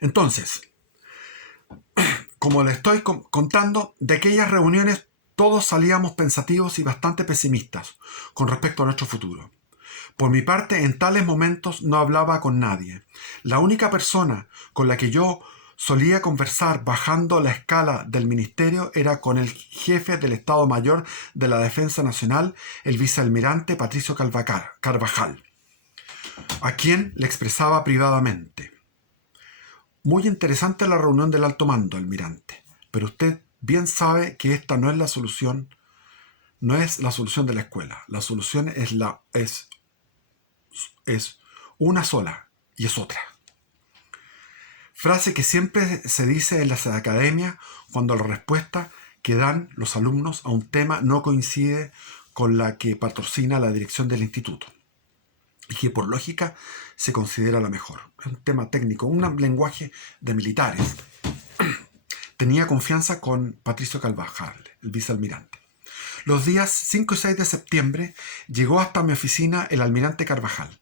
Entonces, como le estoy contando, de aquellas reuniones todos salíamos pensativos y bastante pesimistas con respecto a nuestro futuro. Por mi parte, en tales momentos no hablaba con nadie. La única persona con la que yo solía conversar bajando la escala del ministerio era con el jefe del Estado Mayor de la Defensa Nacional, el vicealmirante Patricio Carvajal, a quien le expresaba privadamente: muy interesante la reunión del alto mando, almirante, pero usted bien sabe que esta no es la solución, no es la solución de la escuela. La solución es una sola, y es otra. Frase que siempre se dice en las academias cuando la respuesta que dan los alumnos a un tema no coincide con la que patrocina la dirección del instituto, y que por lógica se considera la mejor. Es un tema técnico, un lenguaje de militares. Tenía confianza con Patricio Carvajal, el vicealmirante. Los días 5 y 6 de septiembre llegó hasta mi oficina el almirante Carvajal.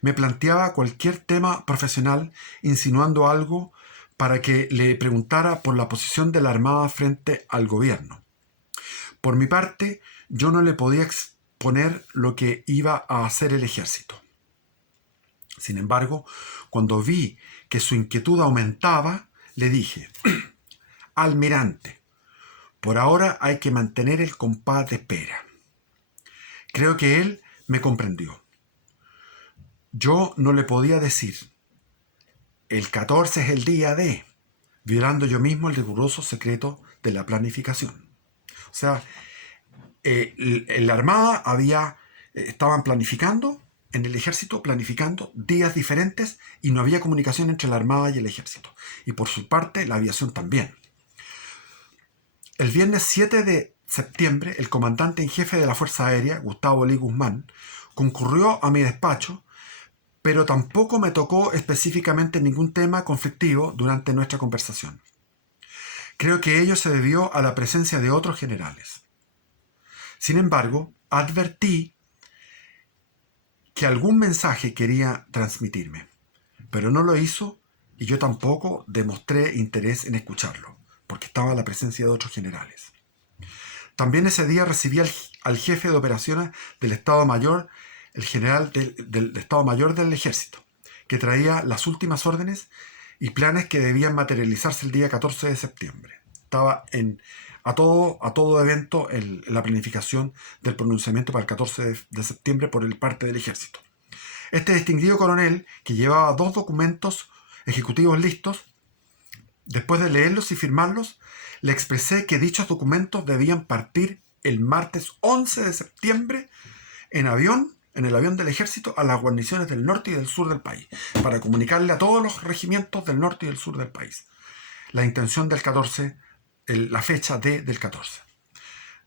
Me planteaba cualquier tema profesional, insinuando algo para que le preguntara por la posición de la Armada frente al gobierno. Por mi parte, yo no le podía exponer lo que iba a hacer el ejército. Sin embargo, cuando vi que su inquietud aumentaba, le dije: almirante, por ahora hay que mantener el compás de espera. Creo que él me comprendió. Yo no le podía decir: el 14 es el día de, violando yo mismo el riguroso secreto de la planificación. O sea, en la Armada estaban planificando, en el ejército planificando días diferentes, y no había comunicación entre la Armada y el ejército. Y por su parte, la aviación también. El viernes 7 de septiembre, el comandante en jefe de la Fuerza Aérea, Gustavo Lee Guzmán, concurrió a mi despacho, pero tampoco me tocó específicamente ningún tema conflictivo durante nuestra conversación. Creo que ello se debió a la presencia de otros generales. Sin embargo, advertí que algún mensaje quería transmitirme, pero no lo hizo, y yo tampoco demostré interés en escucharlo, porque estaba la presencia de otros generales. También ese día recibí al jefe de operaciones del Estado Mayor, el general del Estado Mayor del Ejército, que traía las últimas órdenes y planes que debían materializarse el día 14 de septiembre. Estaba a todo evento en la planificación del pronunciamiento para el 14 de septiembre por parte del Ejército. Este distinguido coronel, que llevaba 2 documentos ejecutivos listos, después de leerlos y firmarlos, le expresé que dichos documentos debían partir el martes 11 de septiembre en el avión del ejército, a las guarniciones del norte y del sur del país, para comunicarle a todos los regimientos del norte y del sur del país la intención del 14, la fecha del 14.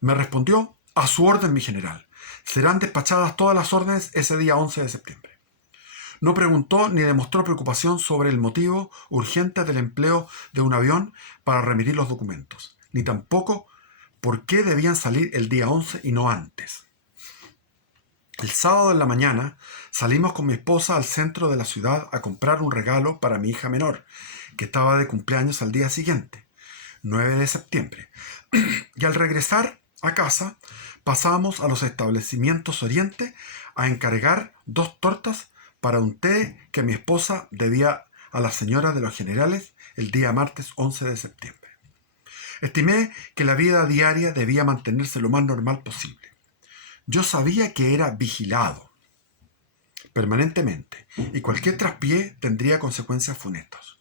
Me respondió: a su orden, mi general. Serán despachadas todas las órdenes ese día 11 de septiembre. No preguntó ni demostró preocupación sobre el motivo urgente del empleo de un avión para remitir los documentos, ni tampoco por qué debían salir el día 11 y no antes. El sábado en la mañana salimos con mi esposa al centro de la ciudad a comprar un regalo para mi hija menor, que estaba de cumpleaños al día siguiente, 9 de septiembre. Y al regresar a casa, pasamos a los establecimientos Oriente a encargar 2 tortas para un té que mi esposa debía a la señora de los generales el día martes 11 de septiembre. Estimé que la vida diaria debía mantenerse lo más normal posible. Yo sabía que era vigilado permanentemente, y cualquier traspié tendría consecuencias funestas.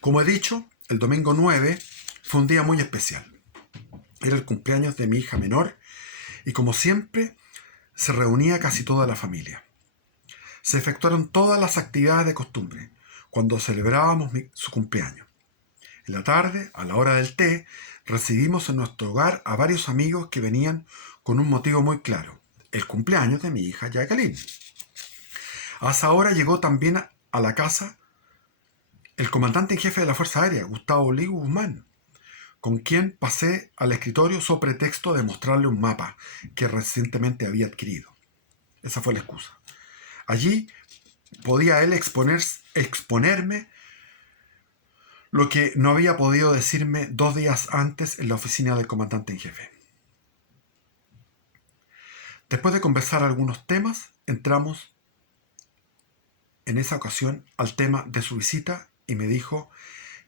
Como he dicho, el domingo 9 fue un día muy especial. Era el cumpleaños de mi hija menor, y como siempre, se reunía casi toda la familia. Se efectuaron todas las actividades de costumbre cuando celebrábamos su cumpleaños. En la tarde, a la hora del té, recibimos en nuestro hogar a varios amigos que venían con un motivo muy claro: el cumpleaños de mi hija Jacqueline. A esa hora llegó también a la casa el comandante en jefe de la Fuerza Aérea, Gustavo Lee Guzmán, con quien pasé al escritorio sobre pretexto de mostrarle un mapa que recientemente había adquirido. Esa fue la excusa. Allí podía él exponerme lo que no había podido decirme 2 días antes en la oficina del comandante en jefe. Después de conversar algunos temas, entramos en esa ocasión al tema de su visita y me dijo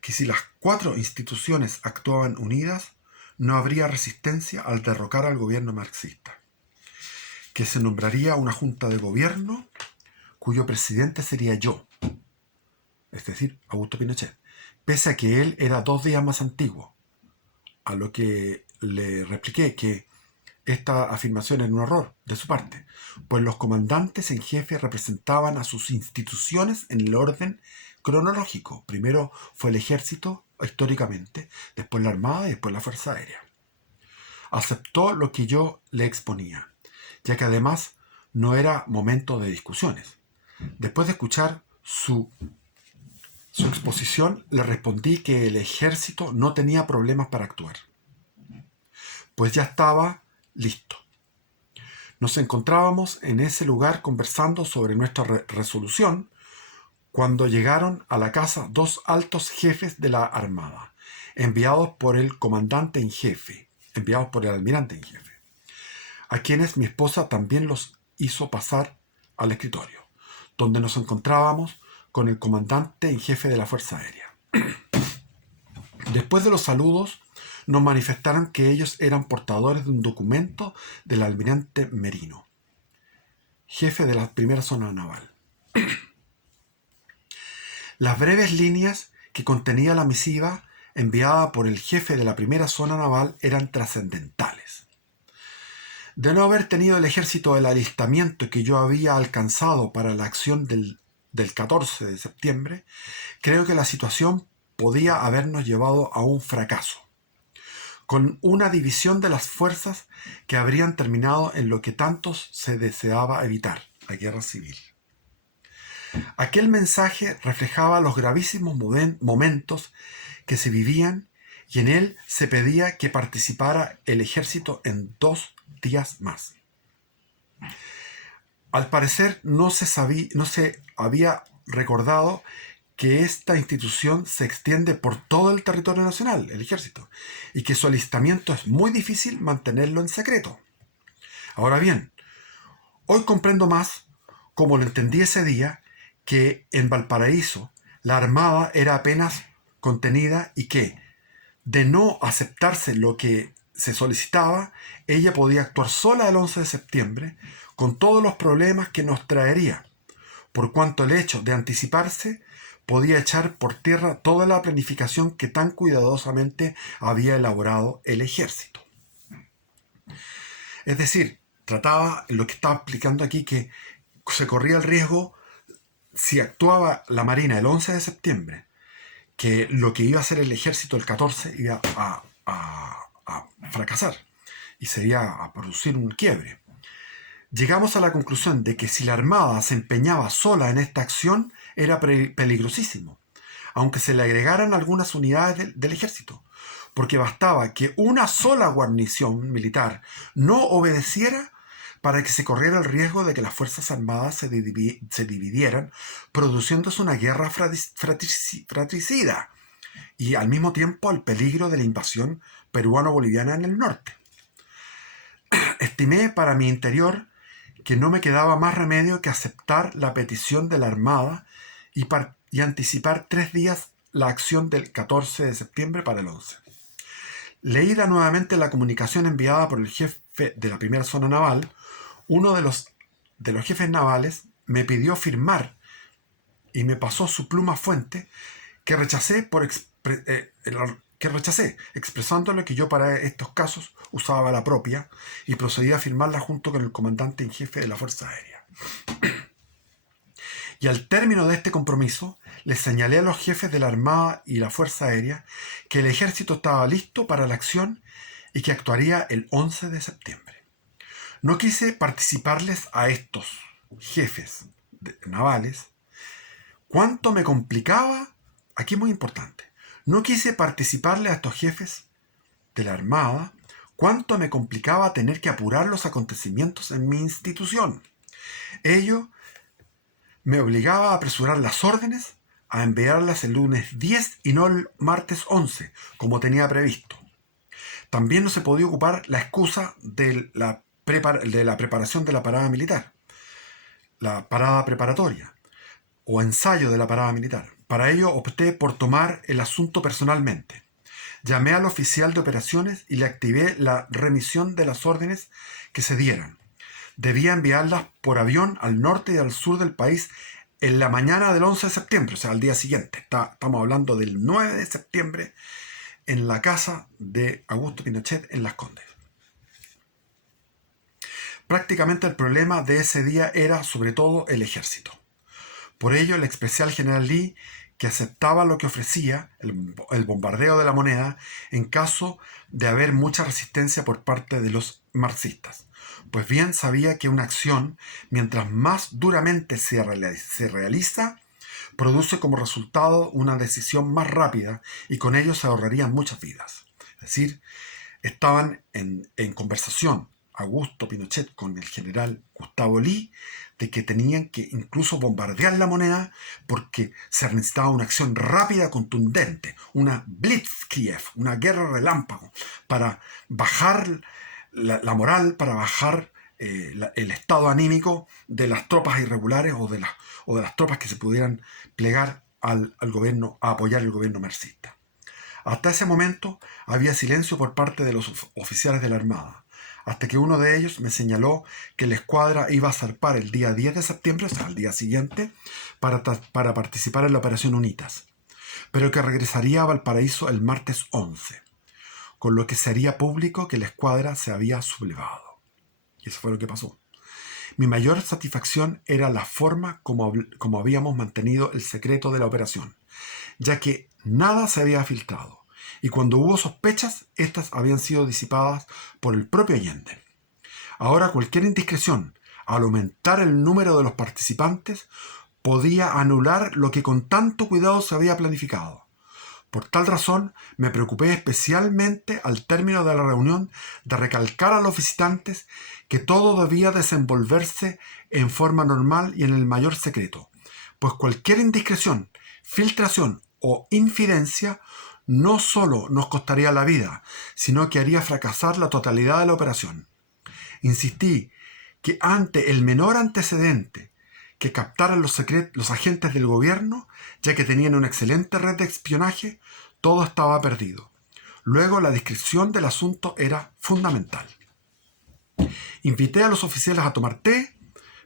que si las 4 instituciones actuaban unidas, no habría resistencia al derrocar al gobierno marxista, que se nombraría una junta de gobierno cuyo presidente sería yo, es decir, Augusto Pinochet, pese a que él era 2 días más antiguo, a lo que le repliqué que esta afirmación era un error de su parte, pues los comandantes en jefe representaban a sus instituciones en el orden cronológico. Primero fue el ejército, históricamente, después la armada y después la fuerza aérea. Aceptó lo que yo le exponía, ya que además no era momento de discusiones. Después de escuchar su exposición, le respondí que el ejército no tenía problemas para actuar, pues ya estaba listo. Nos encontrábamos en ese lugar conversando sobre nuestra resolución cuando llegaron a la casa 2 altos jefes de la Armada, enviados por el comandante en jefe, enviados por el almirante en jefe, a quienes mi esposa también los hizo pasar al escritorio, donde nos encontrábamos con el comandante en jefe de la Fuerza Aérea. Después de los saludos, nos manifestaron que ellos eran portadores de un documento del almirante Merino, jefe de la primera zona naval. Las breves líneas que contenía la misiva enviada por el jefe de la primera zona naval eran trascendentales. De no haber tenido el ejército el alistamiento que yo había alcanzado para la acción del 14 de septiembre, creo que la situación podía habernos llevado a un fracaso, con una división de las fuerzas que habrían terminado en lo que tantos se deseaba evitar, la guerra civil. Aquel mensaje reflejaba los gravísimos momentos que se vivían y en él se pedía que participara el ejército en 2 días más. Al parecer no se había recordado que esta institución se extiende por todo el territorio nacional, el ejército, y que su alistamiento es muy difícil mantenerlo en secreto. Ahora bien, hoy comprendo más, como lo entendí ese día, que en Valparaíso la Armada era apenas contenida y que, de no aceptarse lo que se solicitaba, ella podía actuar sola el 11 de septiembre con todos los problemas que nos traería, por cuanto el hecho de anticiparse podía echar por tierra toda la planificación que tan cuidadosamente había elaborado el ejército. Es decir, trataba, lo que estaba explicando aquí, que se corría el riesgo, si actuaba la Marina el 11 de septiembre, que lo que iba a hacer el ejército el 14 iba a fracasar y se iba a producir un quiebre. Llegamos a la conclusión de que si la Armada se empeñaba sola en esta acción era peligrosísimo, aunque se le agregaran algunas unidades del ejército, porque bastaba que una sola guarnición militar no obedeciera para que se corriera el riesgo de que las Fuerzas Armadas se dividieran, produciéndose una guerra fratricida y al mismo tiempo el peligro de la invasión peruano-boliviana en el norte. Estimé para mi interior que no me quedaba más remedio que aceptar la petición de la Armada y anticipar 3 días la acción del 14 de septiembre para el 11. Leída nuevamente la comunicación enviada por el jefe de la primera zona naval, uno de los jefes navales me pidió firmar y me pasó su pluma fuente que rechacé, expresándole que yo para estos casos usaba la propia y procedí a firmarla junto con el comandante en jefe de la Fuerza Aérea. Y al término de este compromiso, les señalé a los jefes de la Armada y la Fuerza Aérea que el ejército estaba listo para la acción y que actuaría el 11 de septiembre. No quise participarles a estos jefes navales. ¿Cuánto me complicaba? Aquí muy importante. No quise participarle a estos jefes de la Armada cuánto me complicaba tener que apurar los acontecimientos en mi institución. Ello me obligaba a apresurar las órdenes, a enviarlas el lunes 10 y no el martes 11, como tenía previsto. También no se podía ocupar la excusa de la preparación de la parada militar, la parada preparatoria o ensayo de la parada militar. Para ello opté por tomar el asunto personalmente. Llamé al oficial de operaciones y le activé la remisión de las órdenes que se dieran. Debía enviarlas por avión al norte y al sur del país en la mañana del 11 de septiembre, o sea, al día siguiente. Estamos hablando del 9 de septiembre en la casa de Augusto Pinochet en Las Condes. Prácticamente el problema de ese día era sobre todo el ejército. Por ello, le expresé al general Lee que aceptaba lo que ofrecía, el bombardeo de la moneda, en caso de haber mucha resistencia por parte de los marxistas. Pues bien sabía que una acción, mientras más duramente se realiza, produce como resultado una decisión más rápida y con ello se ahorrarían muchas vidas. Es decir, estaban en conversación Augusto Pinochet con el general Gustavo Lee de que tenían que incluso bombardear la moneda porque se necesitaba una acción rápida, contundente, una Blitzkrieg, una guerra relámpago, para bajar la moral, para bajar el estado anímico de las tropas irregulares o de las tropas que se pudieran plegar al gobierno, a apoyar el gobierno marxista. Hasta ese momento había silencio por parte de los oficiales de la Armada, hasta que uno de ellos me señaló que la escuadra iba a zarpar el día 10 de septiembre, o sea, al día siguiente, para participar en la Operación Unitas, pero que regresaría a Valparaíso el martes 11, con lo que se haría público que la escuadra se había sublevado. Y eso fue lo que pasó. Mi mayor satisfacción era la forma como habíamos mantenido el secreto de la operación, ya que nada se había filtrado, y cuando hubo sospechas, estas habían sido disipadas por el propio Allende. Ahora cualquier indiscreción, al aumentar el número de los participantes, podía anular lo que con tanto cuidado se había planificado. Por tal razón, me preocupé especialmente al término de la reunión de recalcar a los visitantes que todo debía desenvolverse en forma normal y en el mayor secreto, pues cualquier indiscreción, filtración o infidencia no solo nos costaría la vida, sino que haría fracasar la totalidad de la operación. Insistí que ante el menor antecedente que captaran los agentes del gobierno, ya que tenían una excelente red de espionaje, todo estaba perdido. Luego la discreción del asunto era fundamental. Invité a los oficiales a tomar té,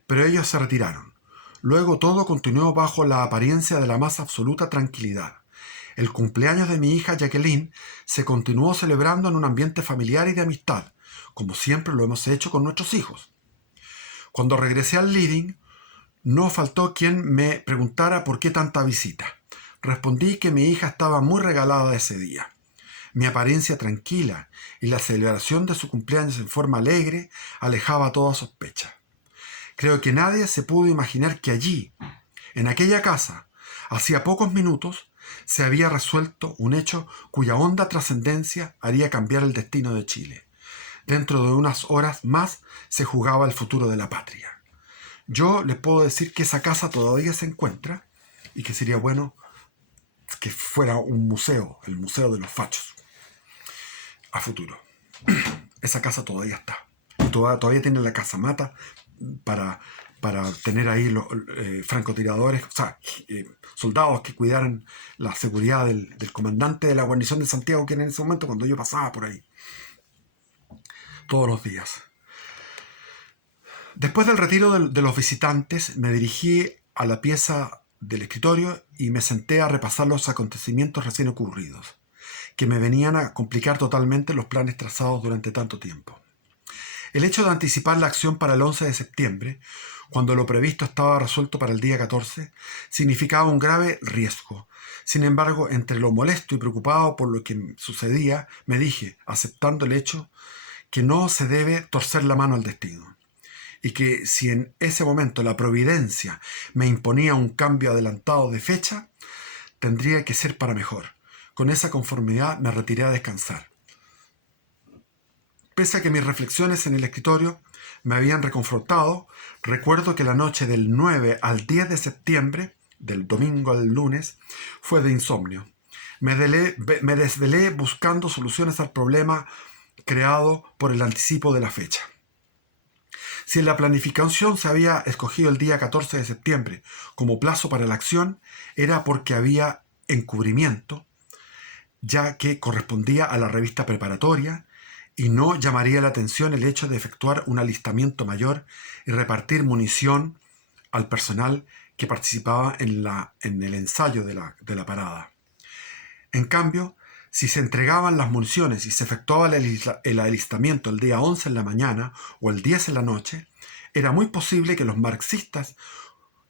pero ellos se retiraron. Luego todo continuó bajo la apariencia de la más absoluta tranquilidad. El cumpleaños de mi hija Jacqueline se continuó celebrando en un ambiente familiar y de amistad, como siempre lo hemos hecho con nuestros hijos. Cuando regresé al living, no faltó quien me preguntara por qué tanta visita. Respondí que mi hija estaba muy regalada ese día. Mi apariencia tranquila y la celebración de su cumpleaños en forma alegre alejaba toda sospecha. Creo que nadie se pudo imaginar que allí, en aquella casa, hacía pocos minutos, se había resuelto un hecho cuya honda trascendencia haría cambiar el destino de Chile. Dentro de unas horas más se jugaba el futuro de la patria. Yo les puedo decir que esa casa todavía se encuentra y que sería bueno que fuera un museo, el Museo de los Fachos, a futuro. Esa casa todavía está. Todavía tiene la casamata para tener ahí los francotiradores, o sea, soldados que cuidaran la seguridad del comandante de la guarnición de Santiago, que era en ese momento cuando yo pasaba por ahí. Todos los días. Después del retiro de los visitantes, me dirigí a la pieza del escritorio y me senté a repasar los acontecimientos recién ocurridos, que me venían a complicar totalmente los planes trazados durante tanto tiempo. El hecho de anticipar la acción para el 11 de septiembre, cuando lo previsto estaba resuelto para el día 14, significaba un grave riesgo. Sin embargo, entre lo molesto y preocupado por lo que sucedía, me dije, aceptando el hecho, que no se debe torcer la mano al destino, y que si en ese momento la providencia me imponía un cambio adelantado de fecha, tendría que ser para mejor. Con esa conformidad me retiré a descansar. Pese a que mis reflexiones en el escritorio me habían reconfortado, recuerdo que la noche del 9 al 10 de septiembre, del domingo al lunes, fue de insomnio. Me desvelé buscando soluciones al problema creado por el anticipo de la fecha. Si en la planificación se había escogido el día 14 de septiembre como plazo para la acción, era porque había encubrimiento, ya que correspondía a la revista preparatoria, y no llamaría la atención el hecho de efectuar un alistamiento mayor y repartir munición al personal que participaba en el ensayo de la parada. En cambio, si se entregaban las municiones y se efectuaba el alistamiento el día 11 en la mañana o el 10 en la noche, era muy posible que los marxistas,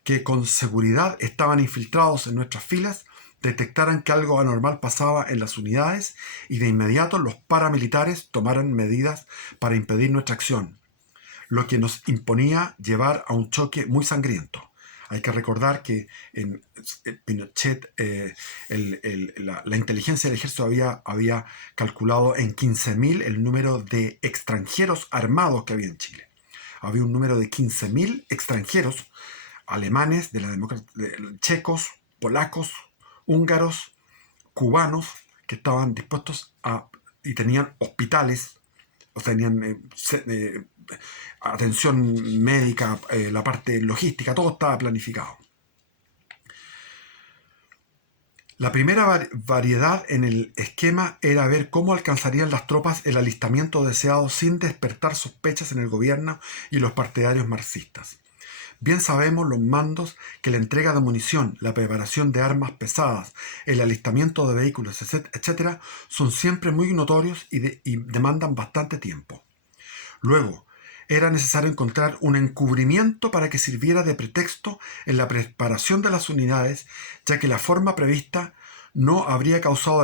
que con seguridad estaban infiltrados en nuestras filas, detectaran que algo anormal pasaba en las unidades y de inmediato los paramilitares tomaran medidas para impedir nuestra acción, lo que nos imponía llevar a un choque muy sangriento. Hay que recordar que en Pinochet la inteligencia del ejército había calculado en 15.000 el número de extranjeros armados que había en Chile. Había un número de 15.000 extranjeros alemanes, checos, polacos, húngaros, cubanos, que estaban dispuestos y tenían hospitales, o tenían atención médica, la parte logística, todo estaba planificado. La primera variedad en el esquema era ver cómo alcanzarían las tropas el alistamiento deseado sin despertar sospechas en el gobierno y los partidarios marxistas. Bien sabemos los mandos que la entrega de munición, la preparación de armas pesadas, el alistamiento de vehículos, etc., son siempre muy notorios y demandan bastante tiempo. Luego, era necesario encontrar un encubrimiento para que sirviera de pretexto en la preparación de las unidades, ya que en la forma prevista no habría causado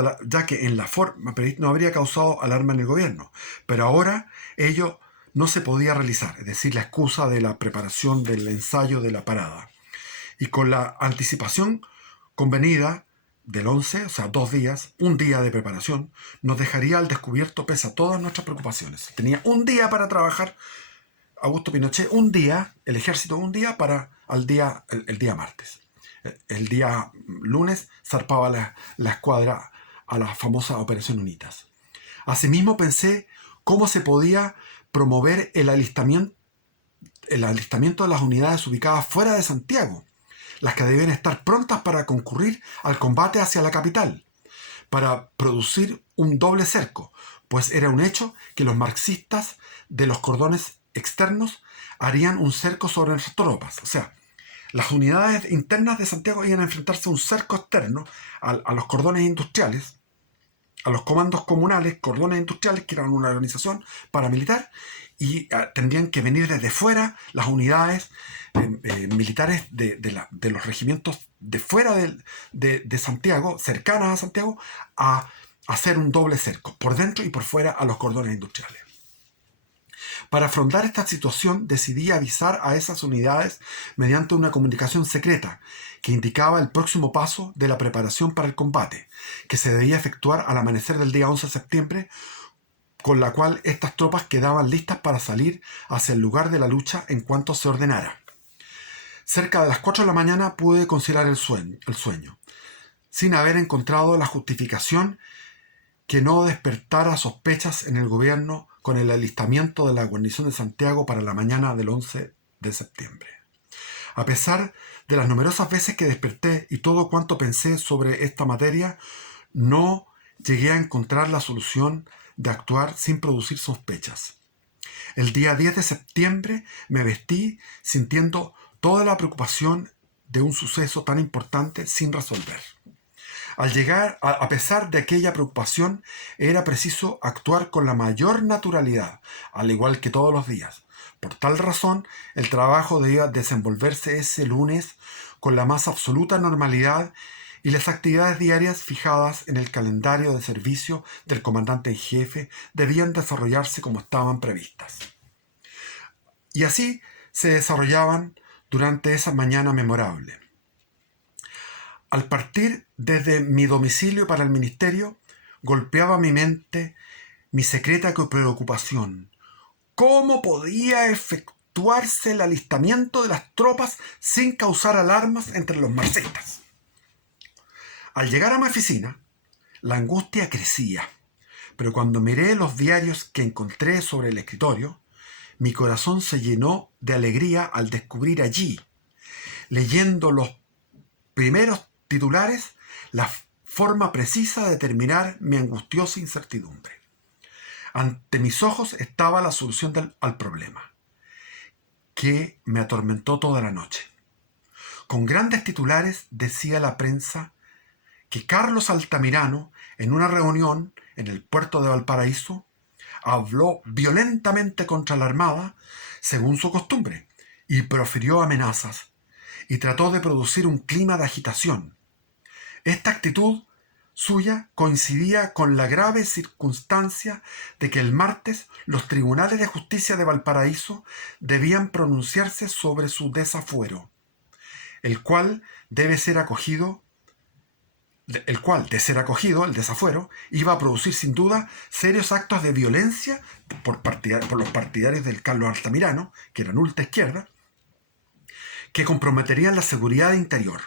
alarma en el gobierno. Pero ahora ello no se podía realizar, es decir, la excusa de la preparación del ensayo de la parada. Y con la anticipación convenida del 11, o sea, 2 días, un día de preparación, nos dejaría al descubierto pese a todas nuestras preocupaciones. Tenía un día para trabajar Augusto Pinochet, un día, el ejército un día para el día martes. El día lunes zarpaba la escuadra a la famosa Operación Unitas. Asimismo pensé cómo se podía promover el alistamiento de las unidades ubicadas fuera de Santiago, las que deben estar prontas para concurrir al combate hacia la capital, para producir un doble cerco, pues era un hecho que los marxistas de los cordones externos harían un cerco sobre nuestras tropas. O sea, las unidades internas de Santiago iban a enfrentarse a un cerco externo, a los cordones industriales, a los comandos comunales, cordones industriales, que eran una organización paramilitar, y tendrían que venir desde fuera las unidades militares de los regimientos de fuera de Santiago, cercanas a Santiago, a hacer un doble cerco, por dentro y por fuera a los cordones industriales. Para afrontar esta situación decidí avisar a esas unidades mediante una comunicación secreta que indicaba el próximo paso de la preparación para el combate, que se debía efectuar al amanecer del día 11 de septiembre, con la cual estas tropas quedaban listas para salir hacia el lugar de la lucha en cuanto se ordenara. Cerca de las 4 de la mañana pude conciliar el sueño, sin haber encontrado la justificación que no despertara sospechas en el gobierno con el alistamiento de la guarnición de Santiago para la mañana del 11 de septiembre. A pesar de las numerosas veces que desperté y todo cuanto pensé sobre esta materia, no llegué a encontrar la solución de actuar sin producir sospechas. El día 10 de septiembre me vestí sintiendo toda la preocupación de un suceso tan importante sin resolver. Al llegar, a pesar de aquella preocupación, era preciso actuar con la mayor naturalidad, al igual que todos los días. Por tal razón, el trabajo debía desenvolverse ese lunes con la más absoluta normalidad y las actividades diarias fijadas en el calendario de servicio del comandante en jefe debían desarrollarse como estaban previstas. Y así se desarrollaban durante esa mañana memorable. Al partir desde mi domicilio para el ministerio, golpeaba mi mente mi secreta preocupación: ¿cómo podía efectuarse el alistamiento de las tropas sin causar alarmas entre los marxistas? Al llegar a mi oficina, la angustia crecía, pero cuando miré los diarios que encontré sobre el escritorio, mi corazón se llenó de alegría al descubrir allí, leyendo los primeros titulares, la forma precisa de determinar mi angustiosa incertidumbre. Ante mis ojos estaba la solución al problema, que me atormentó toda la noche. Con grandes titulares decía la prensa que Carlos Altamirano, en una reunión en el puerto de Valparaíso, habló violentamente contra la Armada, según su costumbre, y profirió amenazas, y trató de producir un clima de agitación. Esta actitud suya coincidía con la grave circunstancia de que el martes los tribunales de justicia de Valparaíso debían pronunciarse sobre su desafuero, el cual, de ser acogido, el desafuero, iba a producir sin duda serios actos de violencia por los partidarios del Carlos Altamirano, que eran ultra izquierda, que comprometerían la seguridad interior.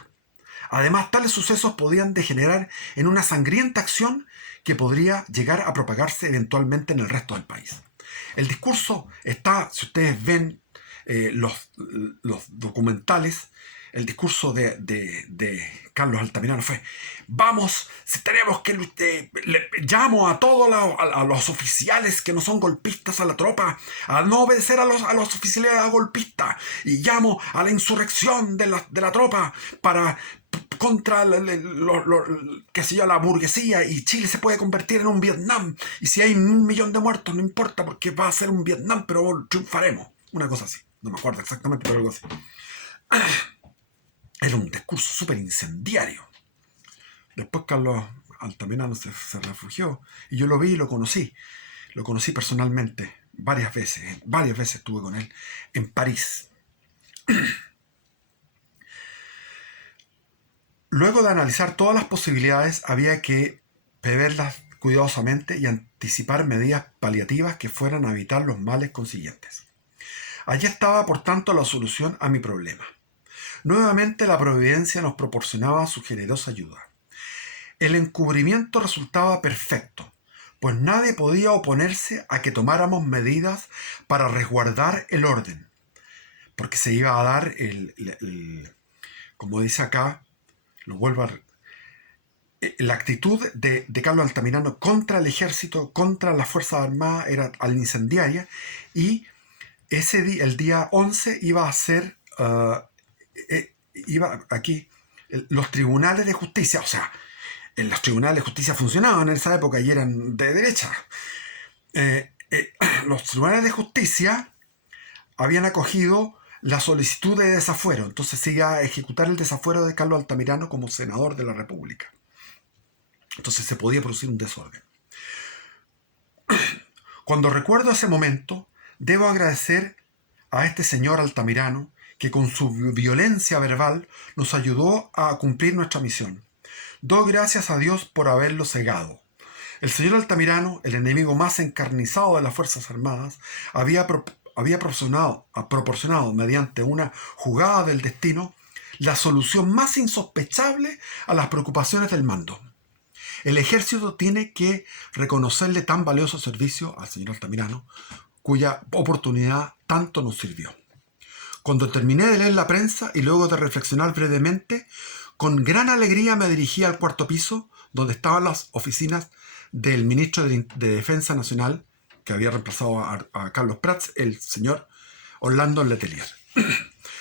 Además, tales sucesos podían degenerar en una sangrienta acción que podría llegar a propagarse eventualmente en el resto del país. El discurso está, si ustedes ven los documentales, el discurso de Carlos Altamirano fue: vamos, si tenemos que llamo a todos a los oficiales que no son golpistas, a la tropa, a no obedecer a los oficiales golpistas, y llamo a la insurrección de la tropa contra qué sé yo, la burguesía, y Chile se puede convertir en un Vietnam, y si hay 1 millón de muertos no importa, porque va a ser un Vietnam, pero triunfaremos. Una cosa así, no me acuerdo exactamente, pero algo así. Era un discurso súper incendiario. Después Carlos Altamirano se refugió, y yo lo vi y lo conocí personalmente varias veces estuve con él en París. Luego de analizar todas las posibilidades, había que preverlas cuidadosamente y anticipar medidas paliativas que fueran a evitar los males consiguientes. Allí estaba, por tanto, la solución a mi problema. Nuevamente la providencia nos proporcionaba su generosa ayuda. El encubrimiento resultaba perfecto, pues nadie podía oponerse a que tomáramos medidas para resguardar el orden, porque se iba a dar como dice acá, lo vuelvo a la actitud de Carlos Altamirano contra el ejército, contra las Fuerzas Armadas, era al incendiaria, y el día 11 iba a ser los tribunales de justicia, o sea, los tribunales de justicia funcionaban en esa época y eran de derecha. Los tribunales de justicia habían acogido la solicitud de desafuero, entonces se iba a ejecutar el desafuero de Carlos Altamirano como senador de la República. Entonces se podía producir un desorden. Cuando recuerdo ese momento, debo agradecer a este señor Altamirano, que con su violencia verbal nos ayudó a cumplir nuestra misión. Doy gracias a Dios por haberlo cegado. El señor Altamirano, el enemigo más encarnizado de las Fuerzas Armadas, había proporcionado mediante una jugada del destino la solución más insospechable a las preocupaciones del mando. El ejército tiene que reconocerle tan valioso servicio al señor Altamirano, cuya oportunidad tanto nos sirvió. Cuando terminé de leer la prensa y luego de reflexionar brevemente, con gran alegría me dirigí al cuarto piso, donde estaban las oficinas del ministro de Defensa Nacional, que había reemplazado a Carlos Prats, el señor Orlando Letelier.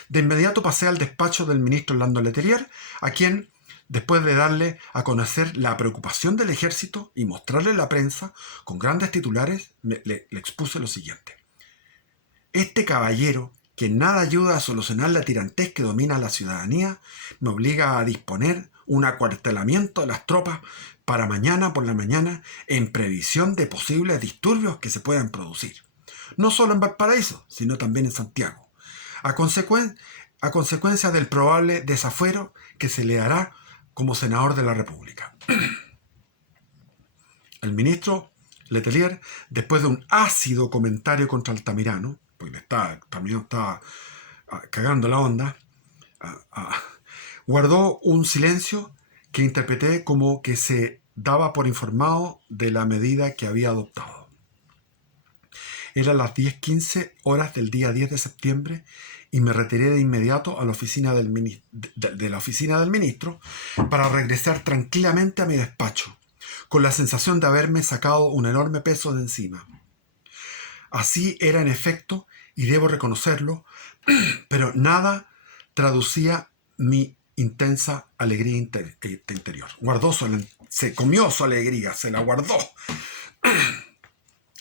De inmediato pasé al despacho del ministro Orlando Letelier, a quien, después de darle a conocer la preocupación del ejército y mostrarle la prensa con grandes titulares, le expuse lo siguiente: este caballero, que nada ayuda a solucionar la tirantez que domina a la ciudadanía, me obliga a disponer un acuartelamiento de las tropas para mañana por la mañana, en previsión de posibles disturbios que se puedan producir, no solo en Valparaíso, sino también en Santiago, a consecuencia del probable desafuero que se le hará como senador de la República. El ministro Letelier, después de un ácido comentario contra Altamirano, porque Altamirano estaba cagando la onda, guardó un silencio que interpreté como que se daba por informado de la medida que había adoptado. Eran las 10:15 horas del día 10 de septiembre y me retiré de inmediato a la oficina de la oficina del ministro para regresar tranquilamente a mi despacho, con la sensación de haberme sacado un enorme peso de encima. Así era en efecto, y debo reconocerlo, pero nada traducía mi intensa alegría interior. Se comió su alegría, se la guardó.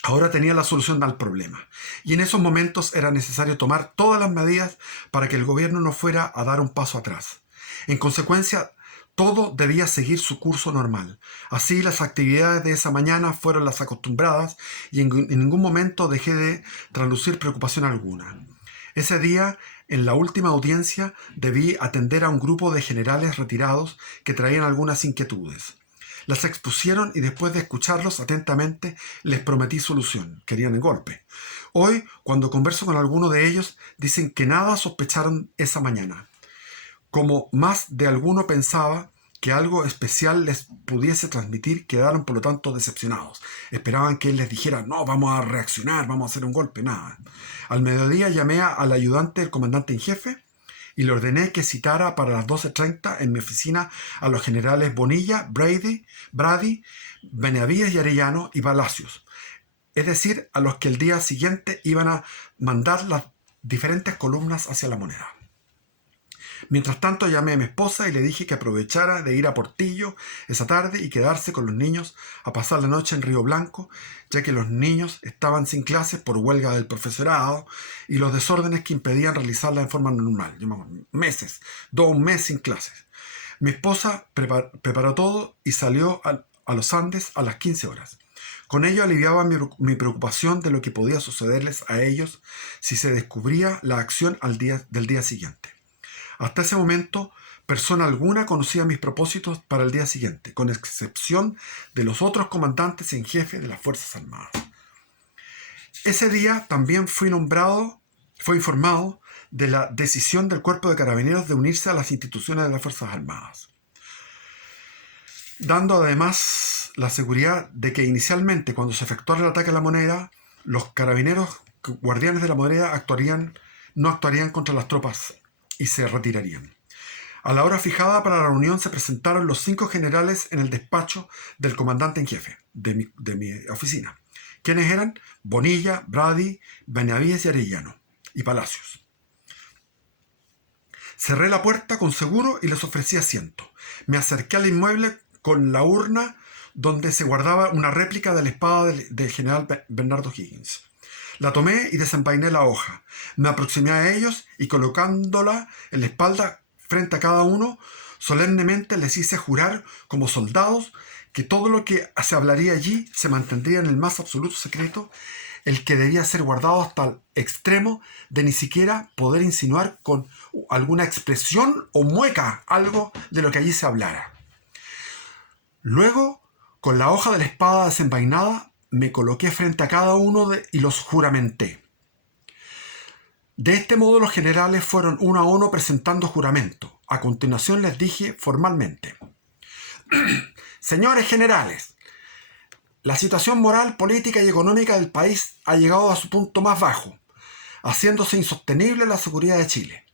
Ahora tenía la solución al problema, y en esos momentos era necesario tomar todas las medidas para que el gobierno no fuera a dar un paso atrás. En consecuencia, todo debía seguir su curso normal. Así, las actividades de esa mañana fueron las acostumbradas y en ningún momento dejé de traslucir preocupación alguna. Ese día, en la última audiencia, debí atender a un grupo de generales retirados que traían algunas inquietudes. Las expusieron y después de escucharlos atentamente les prometí solución. Querían el golpe. Hoy, cuando converso con alguno de ellos, dicen que nada sospecharon esa mañana. Como más de alguno pensaba que algo especial les pudiese transmitir, quedaron por lo tanto decepcionados. Esperaban que él les dijera, no, vamos a reaccionar, vamos a hacer un golpe, nada. Al mediodía llamé al ayudante del comandante en jefe y le ordené que citara para las 12:30 en mi oficina a los generales Bonilla, Brady, Benavides y Arellano y Palacios, es decir, a los que el día siguiente iban a mandar las diferentes columnas hacia la Moneda. Mientras tanto llamé a mi esposa y le dije que aprovechara de ir a Portillo esa tarde y quedarse con los niños a pasar la noche en Río Blanco, ya que los niños estaban sin clases por huelga del profesorado y los desórdenes que impedían realizarla en forma normal. Llevamos meses, un mes sin clases. Mi esposa preparó todo y salió a los Andes a las 15 horas. Con ello aliviaba mi preocupación de lo que podía sucederles a ellos si se descubría la acción del día siguiente. Hasta ese momento, persona alguna conocía mis propósitos para el día siguiente, con excepción de los otros comandantes en jefe de las Fuerzas Armadas. Ese día también fue informado de la decisión del Cuerpo de Carabineros de unirse a las instituciones de las Fuerzas Armadas, dando además la seguridad de que inicialmente, cuando se efectuara el ataque a la Moneda, los carabineros guardianes de la Moneda no actuarían contra las tropas y se retirarían. A la hora fijada para la reunión se presentaron los 5 generales en el despacho del comandante en jefe de mi oficina. ¿Quiénes eran? Bonilla, Brady, Benavides y Arellano, y Palacios. Cerré la puerta con seguro y les ofrecí asiento. Me acerqué al inmueble con la urna donde se guardaba una réplica de la espada del general Bernardo Higgins. La tomé y desenvainé la hoja. Me aproximé a ellos y colocándola en la espalda frente a cada uno, solemnemente les hice jurar como soldados que todo lo que se hablaría allí se mantendría en el más absoluto secreto, el que debía ser guardado hasta el extremo de ni siquiera poder insinuar con alguna expresión o mueca algo de lo que allí se hablara. Luego, con la hoja de la espada desenvainada, me coloqué frente a cada uno y los juramenté. De este modo los generales fueron uno a uno presentando juramento. A continuación les dije formalmente: Señores generales, la situación moral, política y económica del país ha llegado a su punto más bajo, haciéndose insostenible la seguridad de Chile.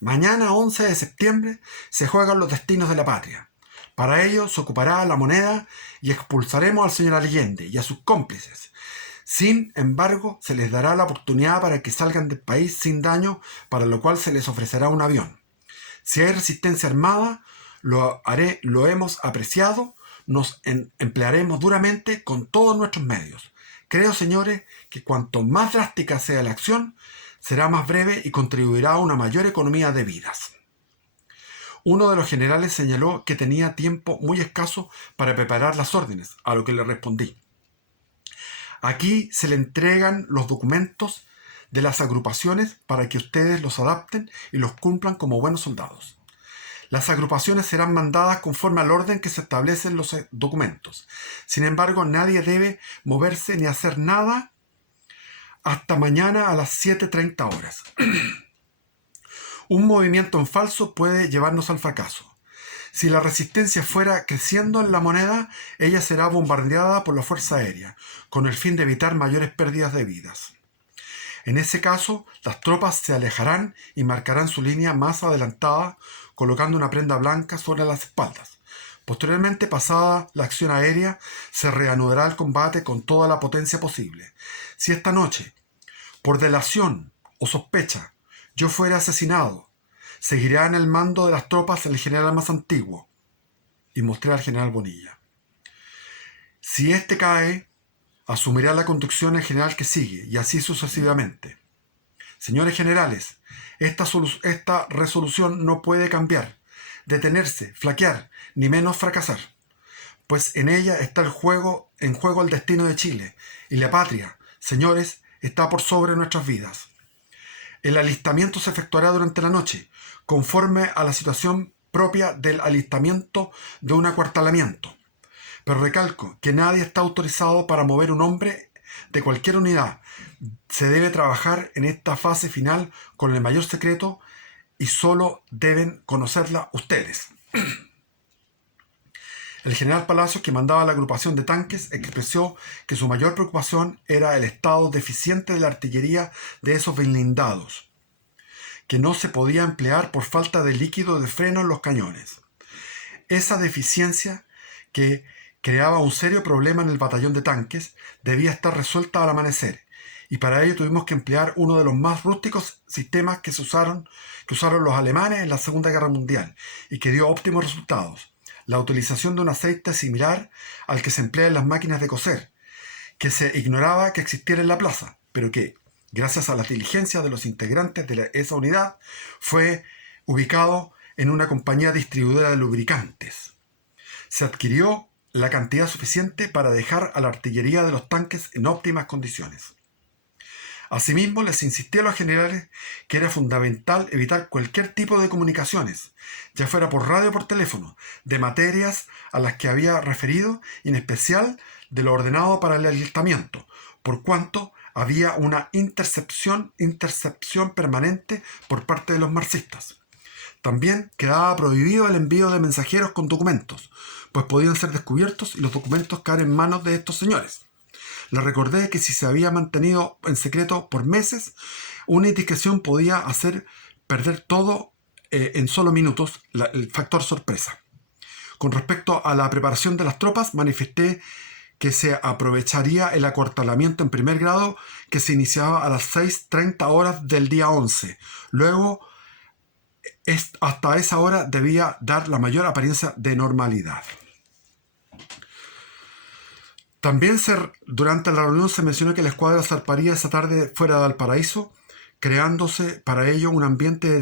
Mañana, 11 de septiembre, se juegan los destinos de la patria. Para ello se ocupará la Moneda y expulsaremos al señor Allende y a sus cómplices. Sin embargo, se les dará la oportunidad para que salgan del país sin daño, para lo cual se les ofrecerá un avión. Si hay resistencia armada, lo hemos apreciado, nos emplearemos duramente con todos nuestros medios. Creo, señores, que cuanto más drástica sea la acción, será más breve y contribuirá a una mayor economía de vidas. Uno de los generales señaló que tenía tiempo muy escaso para preparar las órdenes, a lo que le respondí: aquí se le entregan los documentos de las agrupaciones para que ustedes los adapten y los cumplan como buenos soldados. Las agrupaciones serán mandadas conforme al orden que se establece en los documentos. Sin embargo, nadie debe moverse ni hacer nada hasta mañana a las 7:30 horas. Un movimiento en falso puede llevarnos al fracaso. Si la resistencia fuera creciendo en la moneda, ella será bombardeada por la Fuerza Aérea, con el fin de evitar mayores pérdidas de vidas. En ese caso, las tropas se alejarán y marcarán su línea más adelantada, colocando una prenda blanca sobre las espaldas. Posteriormente, pasada la acción aérea, se reanudará el combate con toda la potencia posible. Si esta noche, por delación o sospecha, yo fuera asesinado, seguirá en el mando de las tropas el general más antiguo. Y mostré al general Bonilla. Si éste cae, asumirá la conducción el general que sigue, y así sucesivamente. Señores generales, esta resolución no puede cambiar, detenerse, flaquear, ni menos fracasar, pues en ella está en juego el destino de Chile, y la patria, señores, está por sobre nuestras vidas. El alistamiento se efectuará durante la noche, conforme a la situación propia del alistamiento de un acuartelamiento. Pero recalco que nadie está autorizado para mover un hombre de cualquier unidad. Se debe trabajar en esta fase final con el mayor secreto y solo deben conocerla ustedes. El general Palacios, que mandaba la agrupación de tanques, expresó que su mayor preocupación era el estado deficiente de la artillería de esos blindados, que no se podía emplear por falta de líquido de freno en los cañones. Esa deficiencia, que creaba un serio problema en el batallón de tanques, debía estar resuelta al amanecer, y para ello tuvimos que emplear uno de los más rústicos sistemas que usaron los alemanes en la Segunda Guerra Mundial, y que dio óptimos resultados: la utilización de un aceite similar al que se emplea en las máquinas de coser, que se ignoraba que existiera en la plaza, pero que, gracias a la diligencia de los integrantes de esa unidad, fue ubicado en una compañía distribuidora de lubricantes. Se adquirió la cantidad suficiente para dejar a la artillería de los tanques en óptimas condiciones. Asimismo, les insistí a los generales que era fundamental evitar cualquier tipo de comunicaciones, ya fuera por radio o por teléfono, de materias a las que había referido, y en especial de lo ordenado para el alistamiento, por cuanto había una intercepción permanente por parte de los marxistas. También quedaba prohibido el envío de mensajeros con documentos, pues podían ser descubiertos y los documentos caer en manos de estos señores. Les recordé que si se había mantenido en secreto por meses, una indiscreción podía hacer perder todo en solo minutos, el factor sorpresa. Con respecto a la preparación de las tropas, manifesté que se aprovecharía el acuartelamiento en primer grado, que se iniciaba a las 6:30 horas del día 11. Luego, hasta esa hora debía dar la mayor apariencia de normalidad. También durante la reunión se mencionó que la escuadra zarparía esa tarde fuera de Valparaíso, creándose para ello un ambiente de